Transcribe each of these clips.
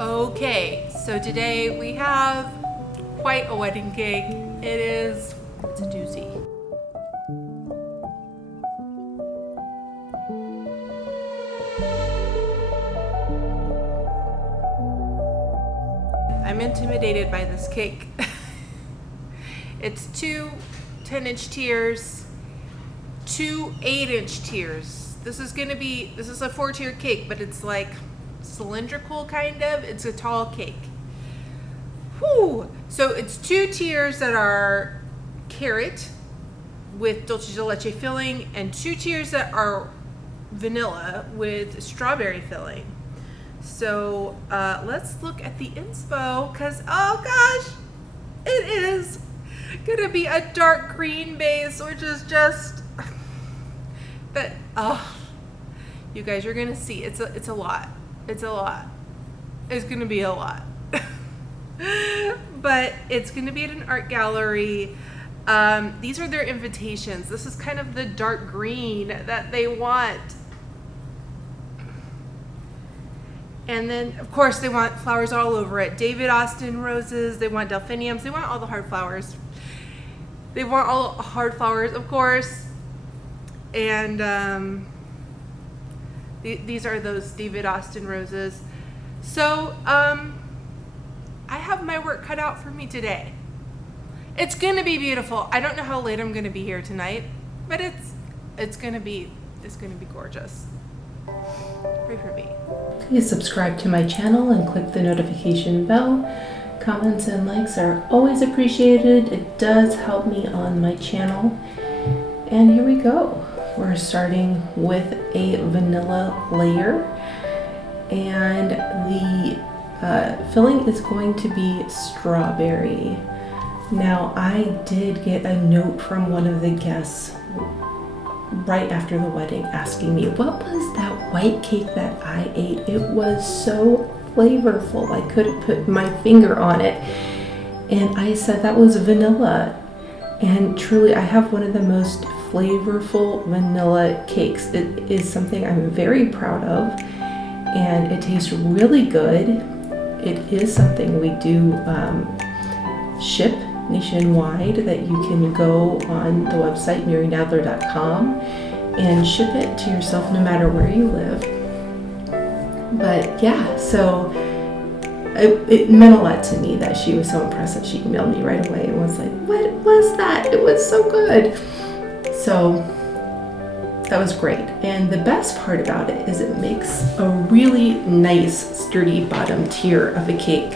Okay, so today we have quite a wedding cake. It's a doozy. I'm intimidated by this cake. It's two 10-inch tiers, two 8-inch tiers. This is a 4-tier cake, but it's like cylindrical kind of. It's a tall cake. Whew. So it's 2 tiers that are carrot with dulce de leche filling, and 2 tiers that are vanilla with strawberry filling. So let's look at the inspo, because oh gosh, it is gonna be a dark green base, which is just that. Oh, you guys, you're gonna see it's a lot. It's a lot. It's gonna be a lot. But it's gonna be at an art gallery. These are their invitations. This is kind of the dark green that they want. And then, of course, they want flowers all over it. David Austin roses. They want delphiniums. They want all the hard flowers. They want all hard flowers, of course. And these are those David Austin roses. So I have my work cut out for me today. It's gonna be beautiful. I don't know how late I'm gonna be here tonight, but it's gonna be gorgeous. Pray for me. Please subscribe to my channel and click the notification bell. Comments and likes are always appreciated. It does help me on my channel. And here we go. We're starting with a vanilla layer, and the filling is going to be strawberry. Now, I did get a note from one of the guests right after the wedding asking me, what was that white cake that I ate? It was so flavorful. I couldn't put my finger on it. And I said that was vanilla. And truly, I have one of the most flavorful vanilla cakes. It is something I'm very proud of, and it tastes really good. It is something we do ship nationwide, that you can go on the website mirinadler.com and ship it to yourself no matter where you live. But yeah, so it meant a lot to me that she was so impressed that she emailed me right away and was like, what was that? It was so good. So that was great. And the best part about it is it makes a really nice sturdy bottom tier of a cake.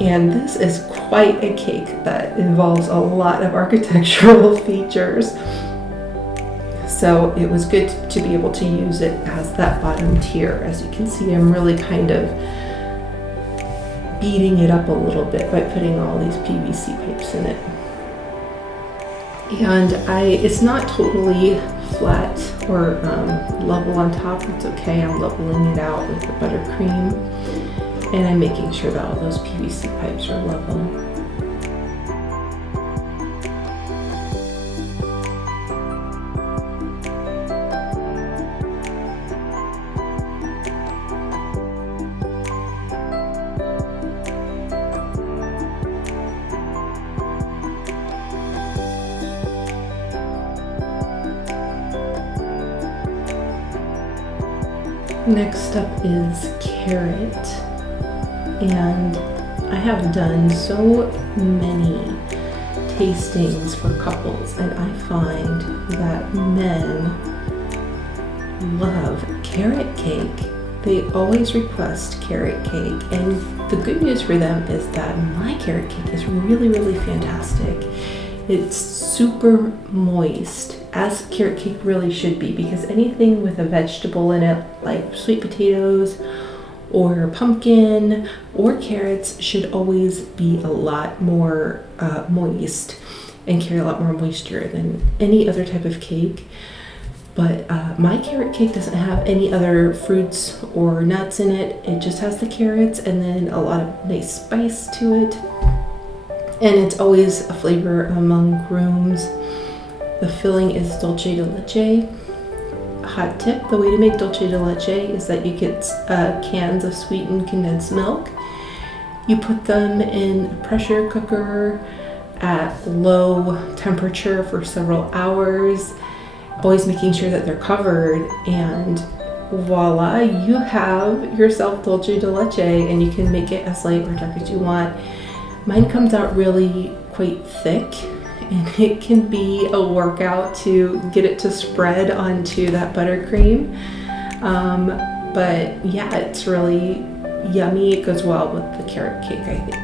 And this is quite a cake that involves a lot of architectural features. So it was good to be able to use it as that bottom tier. As you can see, I'm really kind of beating it up a little bit by putting all these PVC pipes in it. And it's not totally flat or level on top. It's okay. I'm leveling it out with the buttercream. And I'm making sure that all those PVC pipes are level. Next up is carrot. And I have done so many tastings for couples, and I find that men love carrot cake. They always request carrot cake, and the good news for them is that my carrot cake is really, really fantastic. It's super moist, as carrot cake really should be, because anything with a vegetable in it, like sweet potatoes or pumpkin or carrots, should always be a lot more moist and carry a lot more moisture than any other type of cake. But my carrot cake doesn't have any other fruits or nuts in it. It just has the carrots and then a lot of nice spice to it. And it's always a flavor among grooms. The filling is dulce de leche. hot tip, the way to make dulce de leche is that you get cans of sweetened condensed milk. You put them in a pressure cooker at low temperature for several hours, always making sure that they're covered, and voila, you have yourself dulce de leche, and you can make it as light or dark as you want. Mine comes out really quite thick, and it can be a workout to get it to spread onto that buttercream. But yeah, it's really yummy. It goes well with the carrot cake, I think.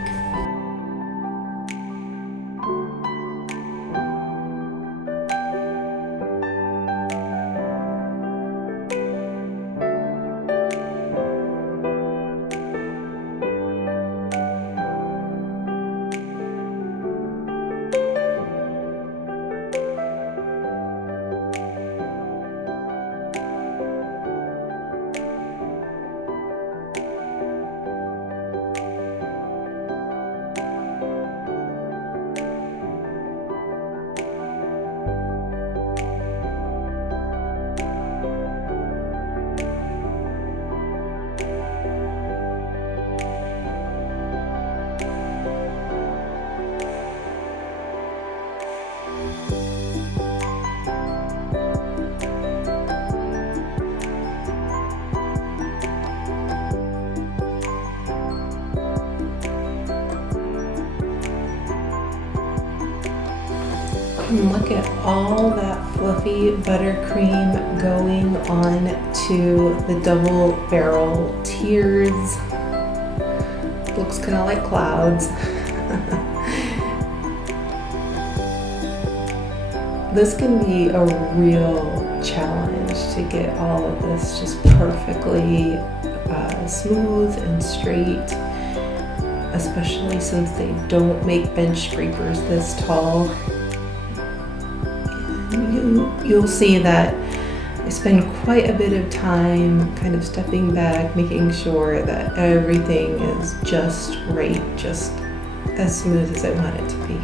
And look at all that fluffy buttercream going on to the double barrel tiers. Looks kind of like clouds. This can be a real challenge to get all of this just perfectly smooth and straight, especially since they don't make bench scrapers this tall. You'll see that I spend quite a bit of time kind of stepping back, making sure that everything is just right, just as smooth as I want it to be.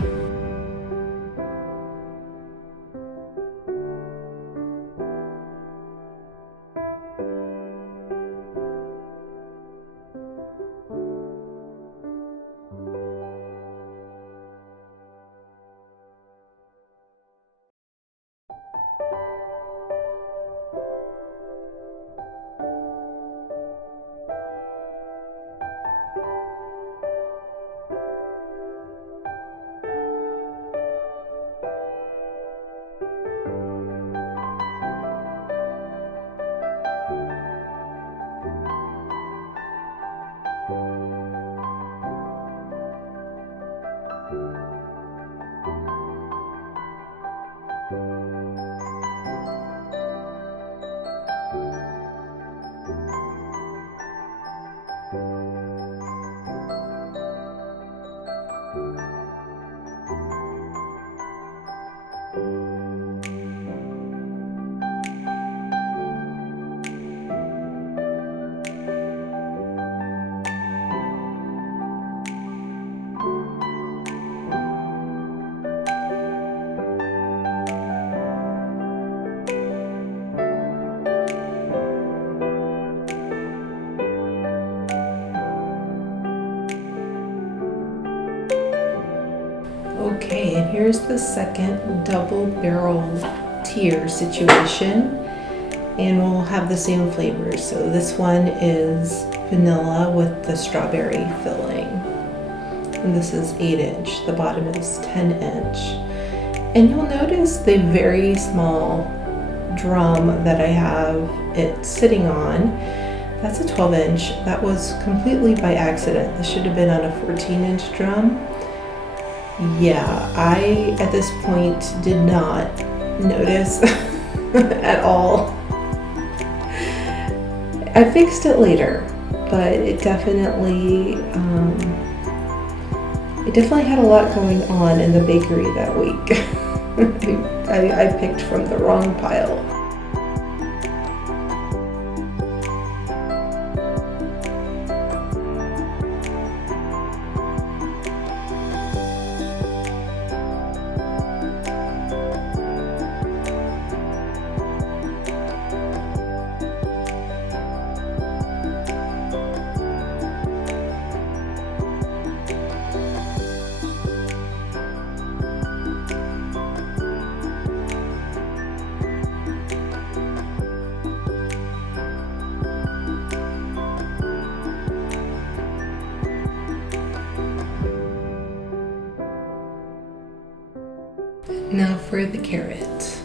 Okay, and here's the second double barrel tier situation, and we'll have the same flavors. So this one is vanilla with the strawberry filling, and this is 8-inch. The bottom is 10-inch. And you'll notice the very small drum that I have it sitting on. That's a 12-inch. That was completely by accident. This should have been on a 14-inch drum. Yeah, I at this point did not notice at all. I fixed it later, but it definitely had a lot going on in the bakery that week. I picked from the wrong pile. Now for the carrot.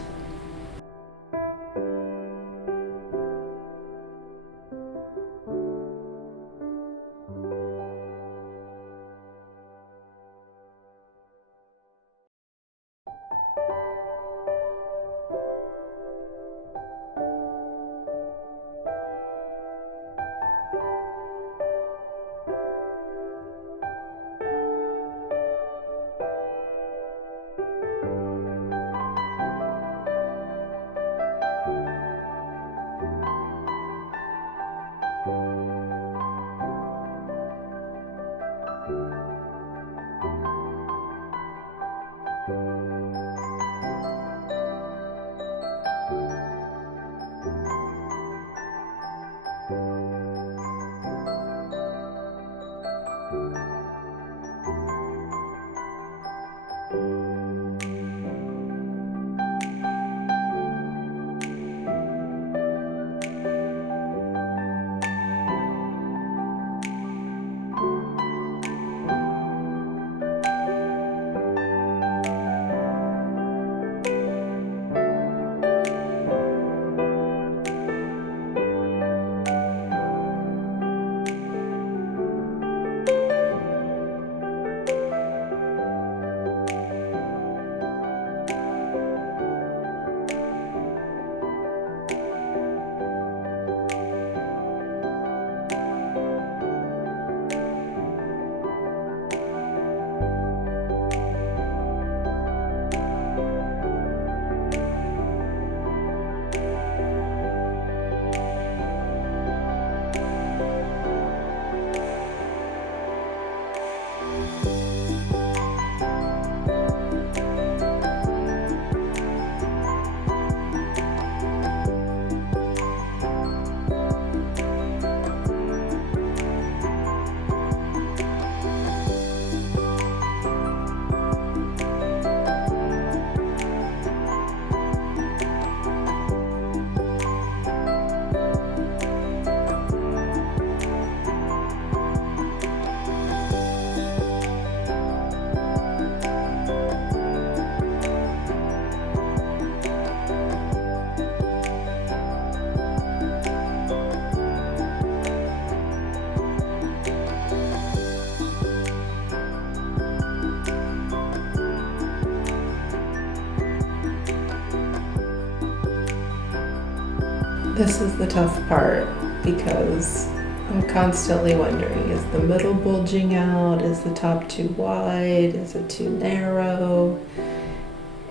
This is the tough part because I'm constantly wondering, is the middle bulging out? Is the top too wide? Is it too narrow?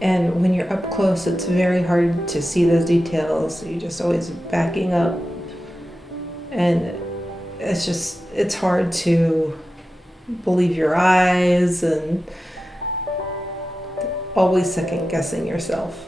And when you're up close, it's very hard to see those details. So you're just always backing up. And it's hard to believe your eyes and always second guessing yourself.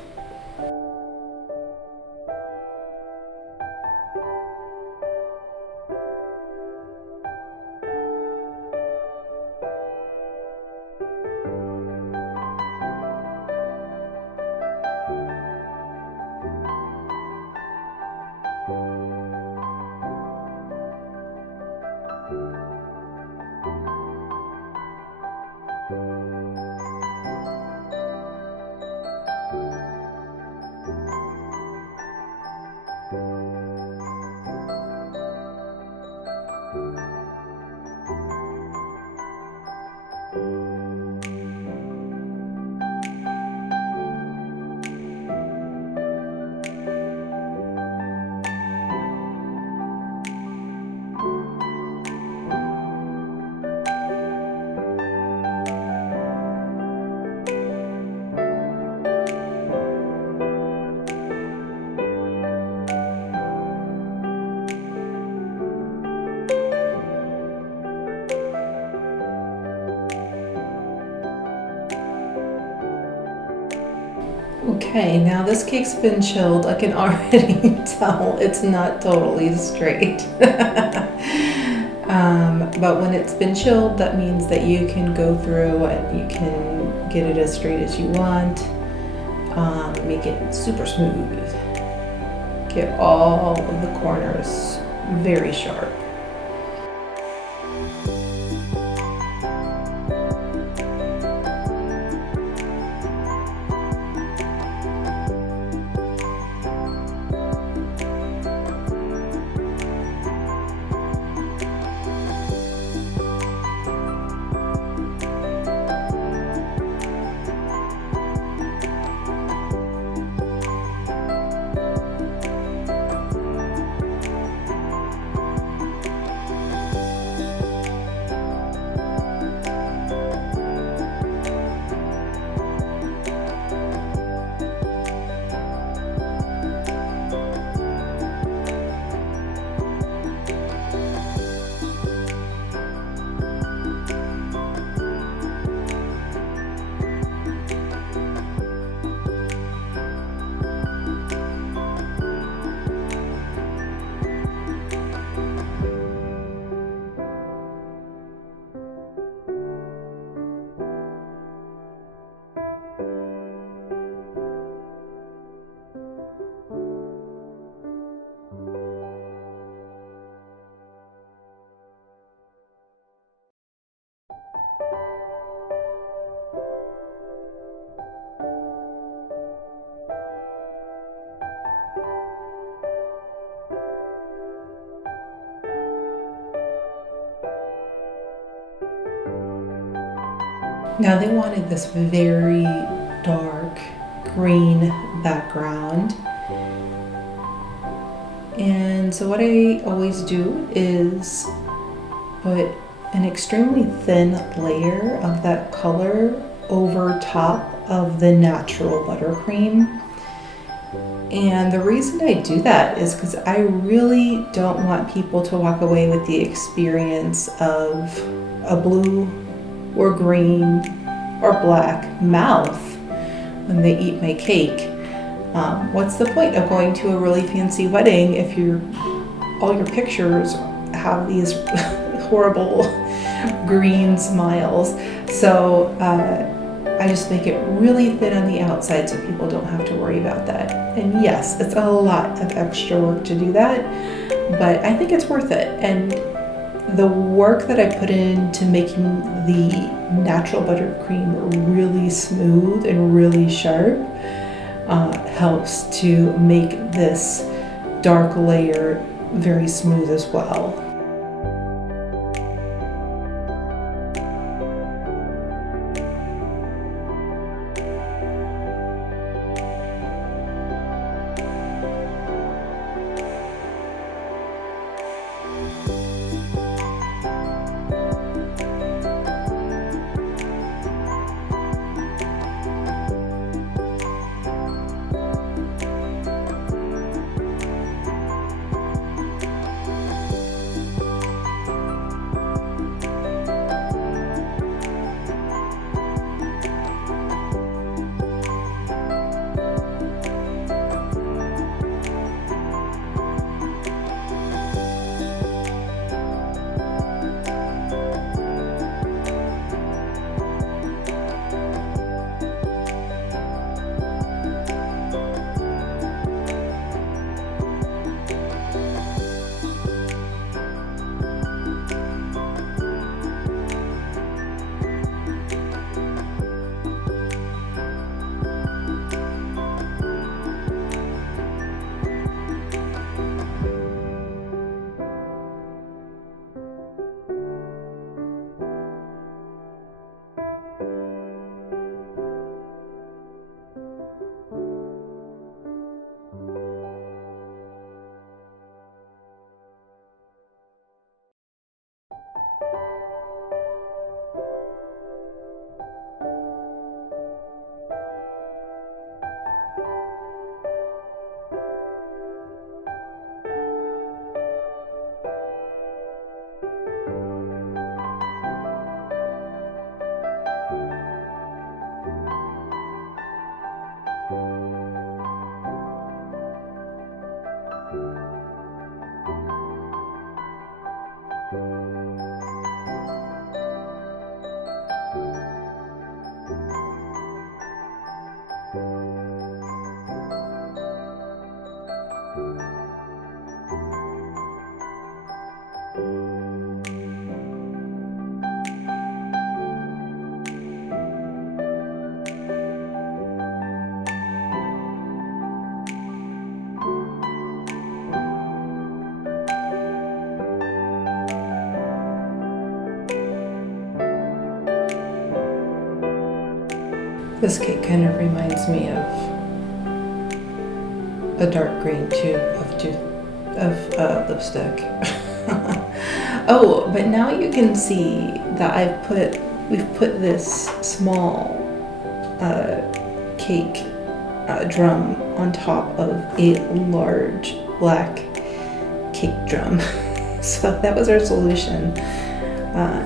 Okay, now this cake's been chilled. I can already tell it's not totally straight. But when it's been chilled, that means that you can go through and you can get it as straight as you want. Make it super smooth. Get all of the corners very sharp. Now they wanted this very dark green background. And so what I always do is put an extremely thin layer of that color over top of the natural buttercream. And the reason I do that is because I really don't want people to walk away with the experience of a blue or green or black mouth when they eat my cake. What's the point of going to a really fancy wedding if all your pictures have these horrible green smiles? So I just make it really thin on the outside so people don't have to worry about that. And yes, it's a lot of extra work to do that, but I think it's worth it. And the work that I put into making the natural buttercream really smooth and really sharp helps to make this dark layer very smooth as well. This cake kind of reminds me of a dark green tube of lipstick. Oh, but now you can see that we've put this small cake drum on top of a large black cake drum. So that was our solution.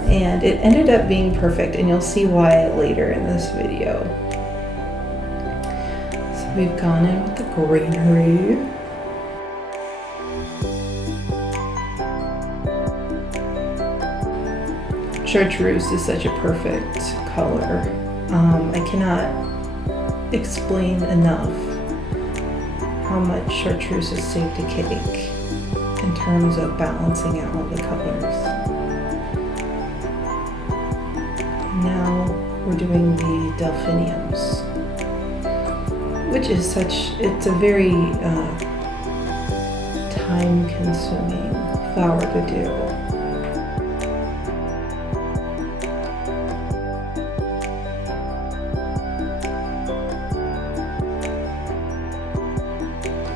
And it ended up being perfect, and you'll see why later in this video. So we've gone in with the greenery. Chartreuse is such a perfect color. I cannot explain enough how much chartreuse has saved a cake in terms of balancing out the colors. Now we're doing the delphiniums, which is it's a very time-consuming flower to do.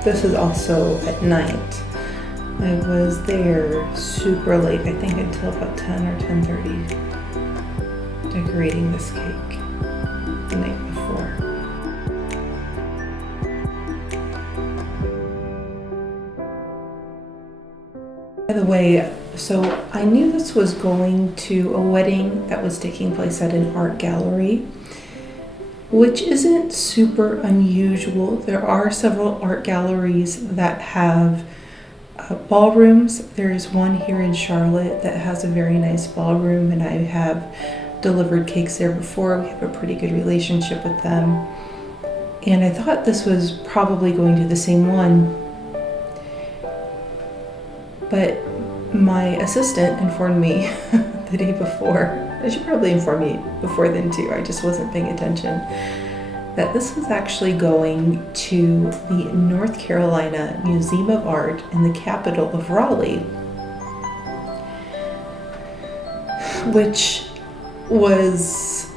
this is also at night. I was there super late, I think until about 10 or 10:30, decorating this cake the night before. By the way, so I knew this was going to a wedding that was taking place at an art gallery, which isn't super unusual. There are several art galleries that have ballrooms. There's one here in Charlotte that has a very nice ballroom, and I have delivered cakes there before. We have a pretty good relationship with them. And I thought this was probably going to the same one. But my assistant informed me the day before, and she probably informed me before then too, I just wasn't paying attention, that this was actually going to the North Carolina Museum of Art in the capital of Raleigh, which was,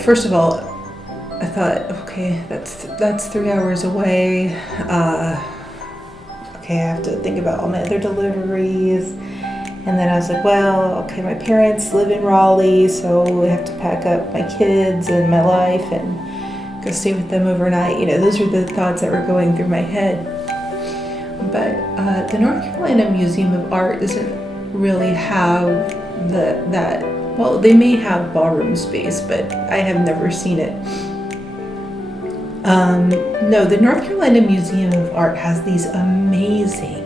first of all, I thought, okay, that's 3 hours away. Okay, I have to think about all my other deliveries. And then I was like, well, okay, my parents live in Raleigh, so I have to pack up my kids and my life and go stay with them overnight. You know, those were the thoughts that were going through my head. But the North Carolina Museum of Art doesn't really have well, they may have ballroom space, but I have never seen it. No, the North Carolina Museum of Art has these amazing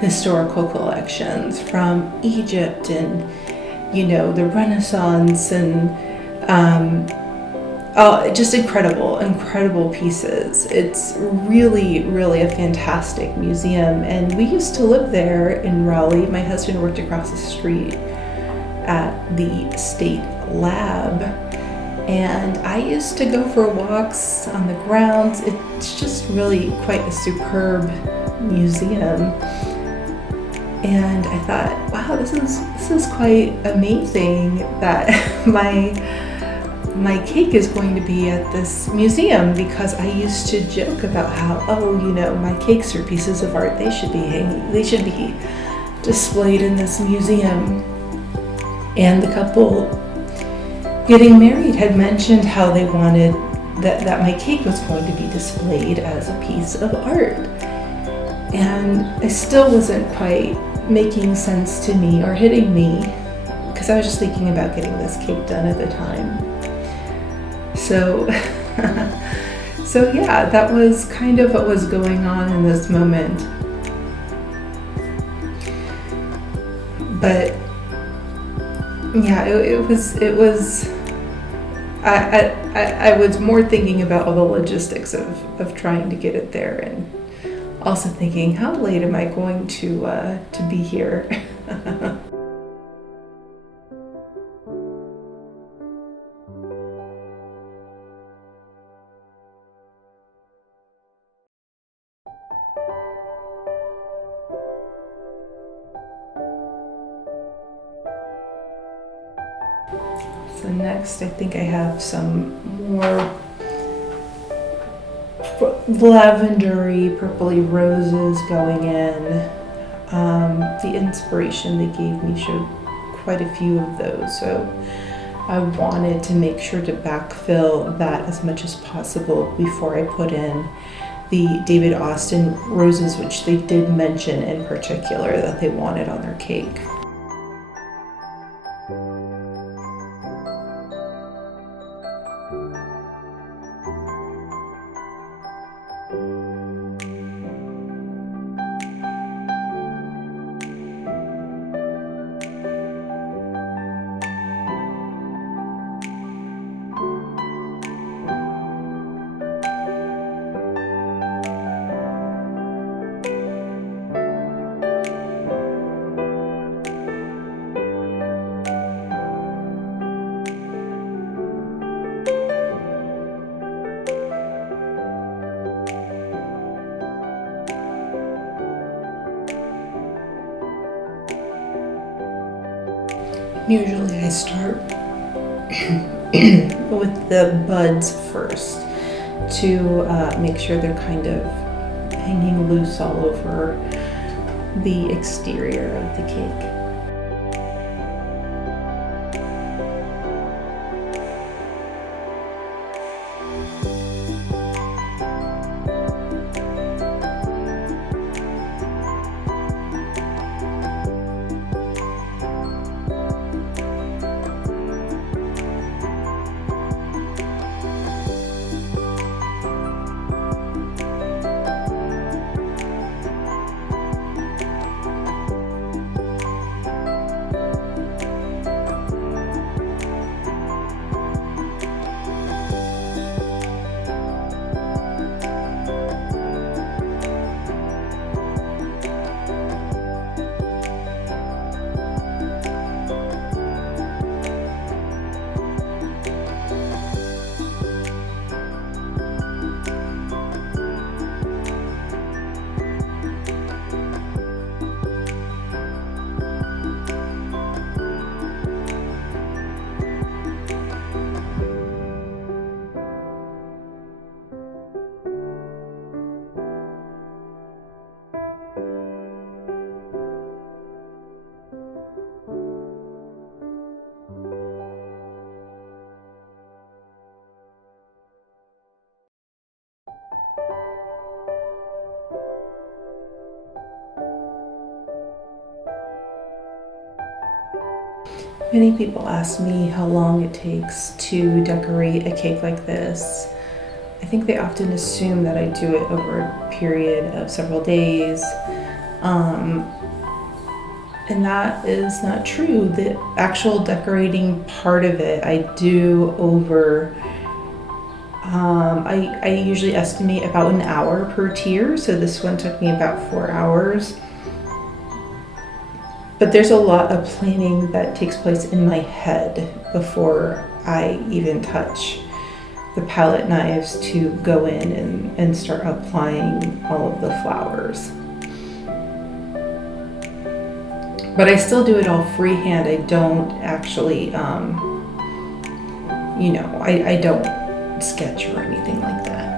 historical collections from Egypt and, you know, the Renaissance and just incredible pieces. It's really, really a fantastic museum. And we used to live there in Raleigh. My husband worked across the street at the state lab. And I used to go for walks on the grounds. It's just really quite a superb museum. And I thought, wow, this is quite amazing that my cake is going to be at this museum, because I used to joke about how, oh, you know, my cakes are pieces of art. They should be displayed in this museum. And the couple getting married had mentioned how they wanted that my cake was going to be displayed as a piece of art. And I still wasn't quite making sense to me or hitting me, because I was just thinking about getting this cake done at the time. So, so yeah, that was kind of what was going on in this moment. But yeah, it was. I was more thinking about all the logistics of trying to get it there, and also thinking, how late am I going to be here? So next, I think I have some more lavendery, purpley roses going in. The inspiration they gave me showed quite a few of those, so I wanted to make sure to backfill that as much as possible before I put in the David Austin roses, which they did mention in particular that they wanted on their cake. Usually I start with the buds first, to make sure they're kind of hanging loose all over the exterior of the cake. Many people ask me how long it takes to decorate a cake like this. I think they often assume that I do it over a period of several days. And that is not true. The actual decorating part of it, I do over, I usually estimate about an hour per tier. So this one took me about 4 hours. But there's a lot of planning that takes place in my head before I even touch the palette knives to go in and start applying all of the flowers. But I still do it all freehand. I don't actually, I don't sketch or anything like that.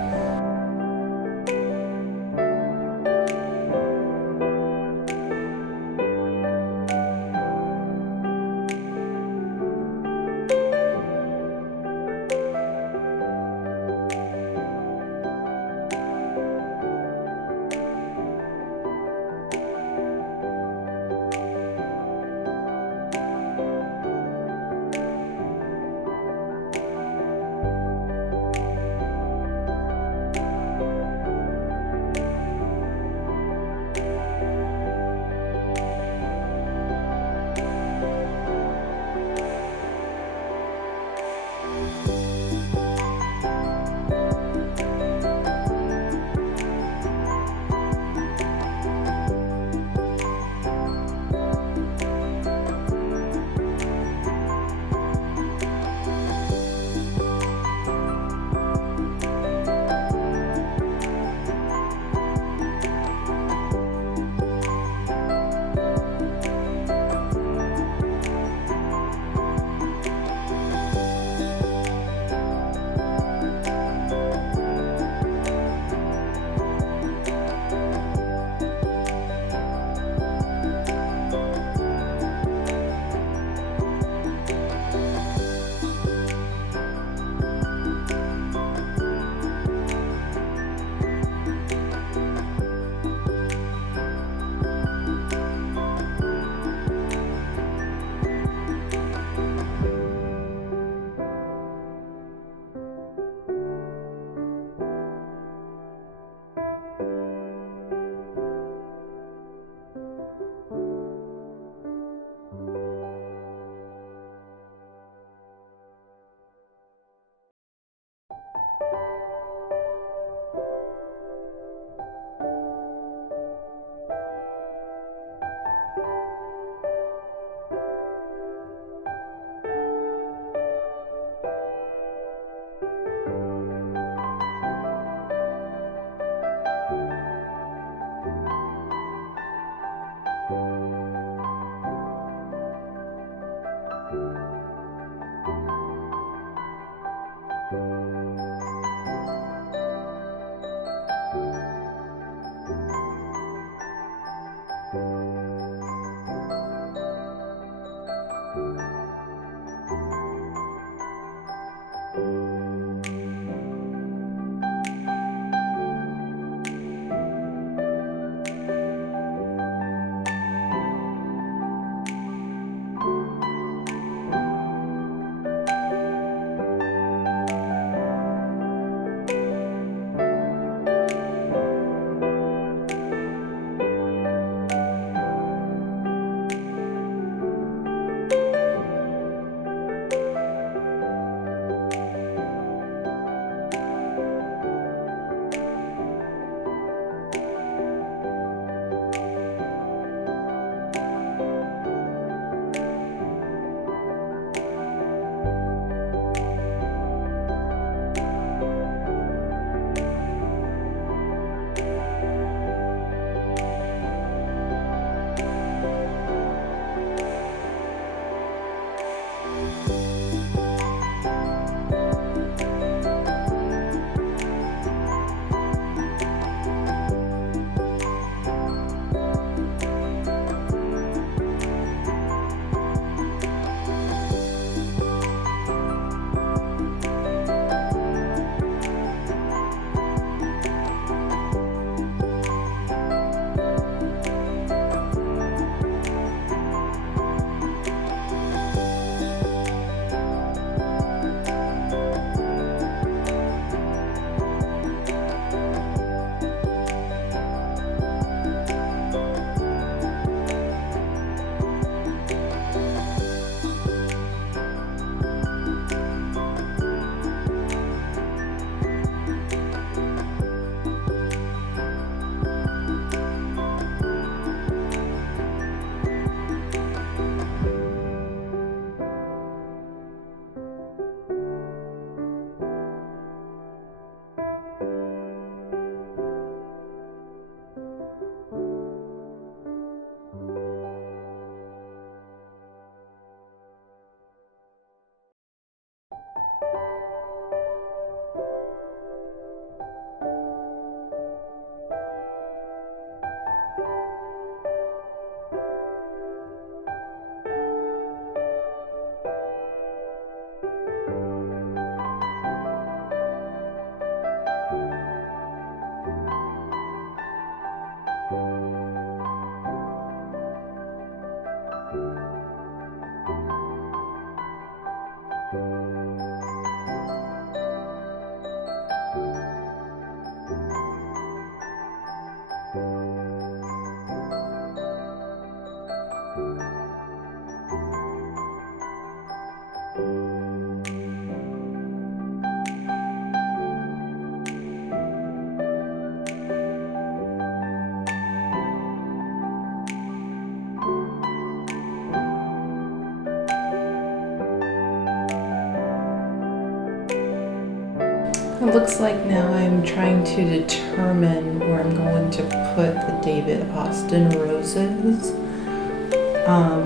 It looks like now I'm trying to determine where I'm going to put the David Austin roses,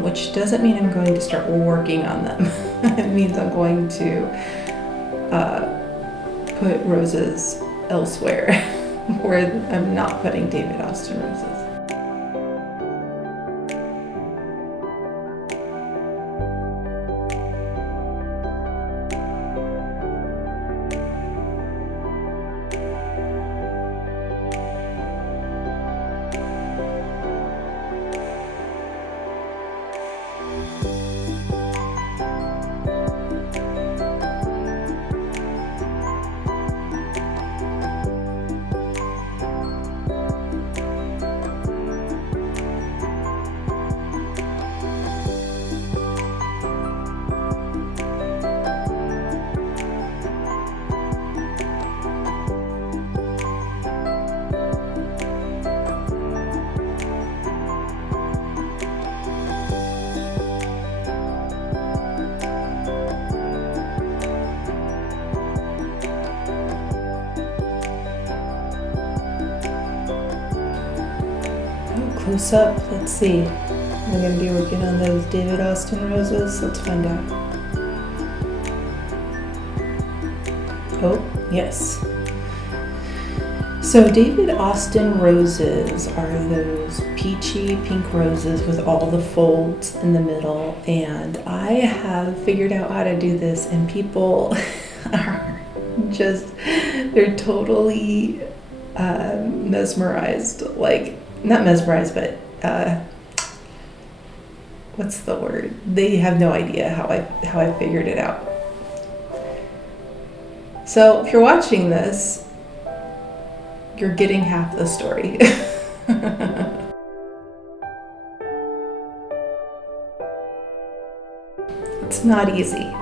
which doesn't mean I'm going to start working on them. It means I'm going to put roses elsewhere where I'm not putting David Austin roses. Close up, let's see. Am I going to be working on those David Austin roses? Let's find out. Oh, yes. So David Austin roses are those peachy pink roses with all the folds in the middle, and I have figured out how to do this, and people are just, they're totally mesmerized, like, not mesmerized, but what's the word? They have no idea how I figured it out. So if you're watching this, you're getting half the story. It's not easy.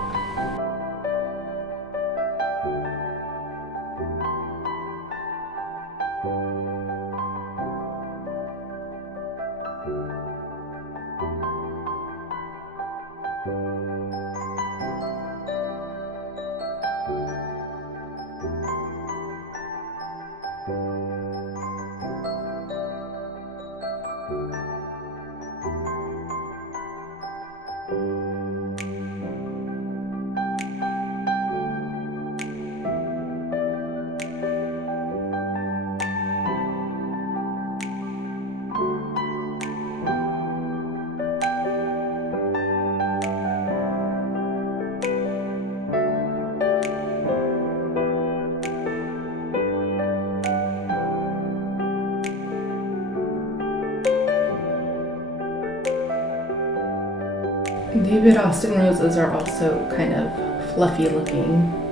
David Austin roses are also kind of fluffy looking.